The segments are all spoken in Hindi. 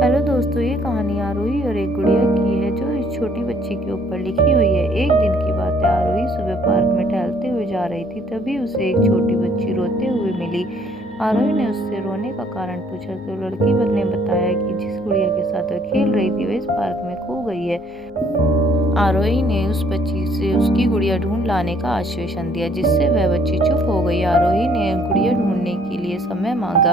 हेलो दोस्तों, ये कहानी आरोही और एक गुड़िया की है जो इस छोटी बच्ची के ऊपर लिखी हुई है। एक दिन की बात है, आरोही सुबह पार्क में टहलते हुए जा रही थी। तभी उसे एक छोटी बच्ची रोते हुए मिली। आरोही ने उससे रोने का कारण पूछा तो लड़की ने बताया कि जिस गुड़िया के साथ वह खेल रही थी वह इस पार्क में खो गई है। आरोही ने उस बच्ची से उसकी गुड़िया ढूंढ लाने का आश्वासन दिया, जिससे वह बच्ची चुप हो गई। आरोही ने गुड़िया ढूंढने के लिए समय मांगा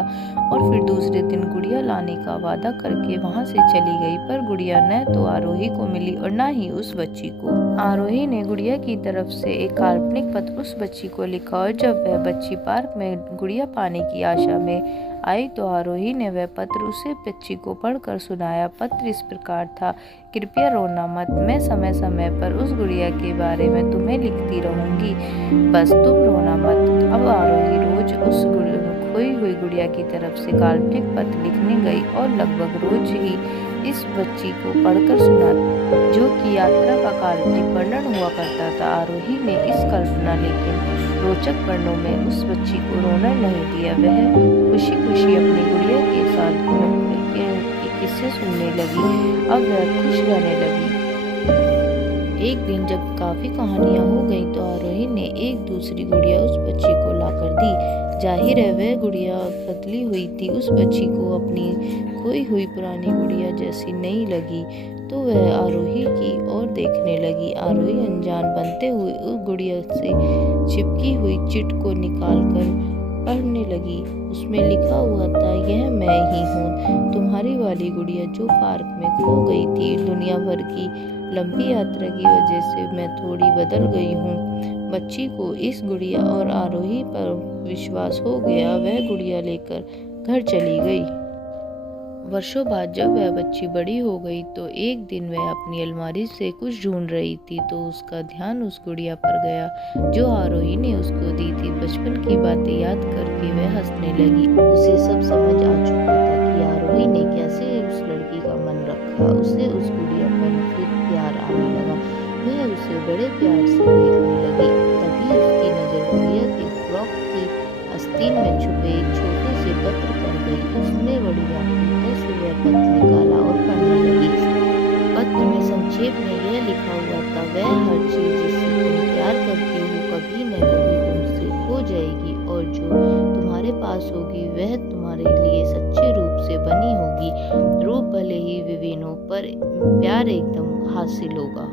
और फिर दूसरे दिन गुड़िया लाने का वादा करके वहां से चली गई। पर गुड़िया न तो आरोही को मिली और न ही उस बच्ची को। आरोही ने गुड़िया की तरफ से एक काल्पनिक पत्र उस बच्ची को लिखा और जब वह बच्ची पार्क में गुड़िया पाने की आशा में आई तो आरोही ने वह पत्र उसे बच्ची को पढ़कर सुनाया। पत्र इस प्रकार था, कृपया रोना मत, मैं समय समय पर उस गुड़िया के बारे में तुम्हें लिखती रहूंगी, बस तुम रोना मत। अब आरोही रोज उस खोई हुई गुड़िया की तरफ से काल्पनिक पत्र लिखने गई और लगभग रोज ही इस बच्ची को पढ़कर सुना, जो कि यात्रा का काल्पनिक वर्णन हुआ करता था। आरोही ने इस कल्पना लेकिन रोचक वर्णों में उस बच्ची को रोना नहीं दिया। वह खुशी खुशी अपनी गुड़िया के साथ घूमने के किस्से सुनने लगी। अब वह खुश रहने लगी। एक दिन जब काफी कहानियां हो गई तो आरोही ने एक दूसरी गुड़िया उस बच्ची को लाकर दी। जाहिर है वह गुड़िया बदली हुई थी। उस बच्ची को अपनी खोई हुई पुरानी गुड़िया जैसी नहीं लगी तो वह आरोही की ओर देखने लगी। आरोही अनजान बनते हुए उस गुड़िया से चिपकी हुई चिट को निकालकर पढ़ने लगी। उसमें लिखा हुआ था, यह मैं ही हूँ, तुम्हारी वाली गुड़िया जो पार्क में खो गई थी। दुनिया भर की लंबी यात्रा की वजह से मैं थोड़ी बदल गई हूँ। बच्ची को इस गुड़िया और आरोही पर विश्वास हो गया। वह गुड़िया लेकर घर चली गई। वर्षों बाद जब वह बच्ची बड़ी हो गई तो एक दिन वह अपनी अलमारी से कुछ ढूंढ रही थी तो उसका ध्यान उस गुड़िया पर गया जो आरोही ने उसको दी थी। बचपन की बातें याद करके वह हंसने लगी। उसे सब समझ आ चुका था कि आरोही ने कैसे उस लड़की का मन रखा। उसे उस गुड़िया पर फिर प्यार आने लगा। वह उसे बड़े प्यार से देखने लगी। तभी उसकी नजर गुड़िया के फ्रॉक की आस्तीन में छुपे एक छोटे से पत्र पर गई। उसमें बड़ी गंभीरता से वह पत्र निकाला और पढ़ने लगी। पत्र में संक्षेप में यह लिखा हुआ था, वह हर चीज जिससे तुम प्यार करती हो कभी न कभी तुमसे खो जाएगी और जो तुम्हारे पास होगी वह तुम्हारे लिए सच्चे रूप से बनी होगी। रूप भले ही विभिन्न हो पर प्यार एकदम हासिल होगा।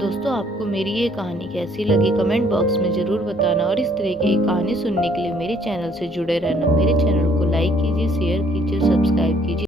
दोस्तों, आपको मेरी ये कहानी कैसी लगी कमेंट बॉक्स में ज़रूर बताना और इस तरह की कहानी सुनने के लिए मेरे चैनल से जुड़े रहना। मेरे चैनल को लाइक कीजिए, शेयर कीजिए, सब्सक्राइब कीजिए।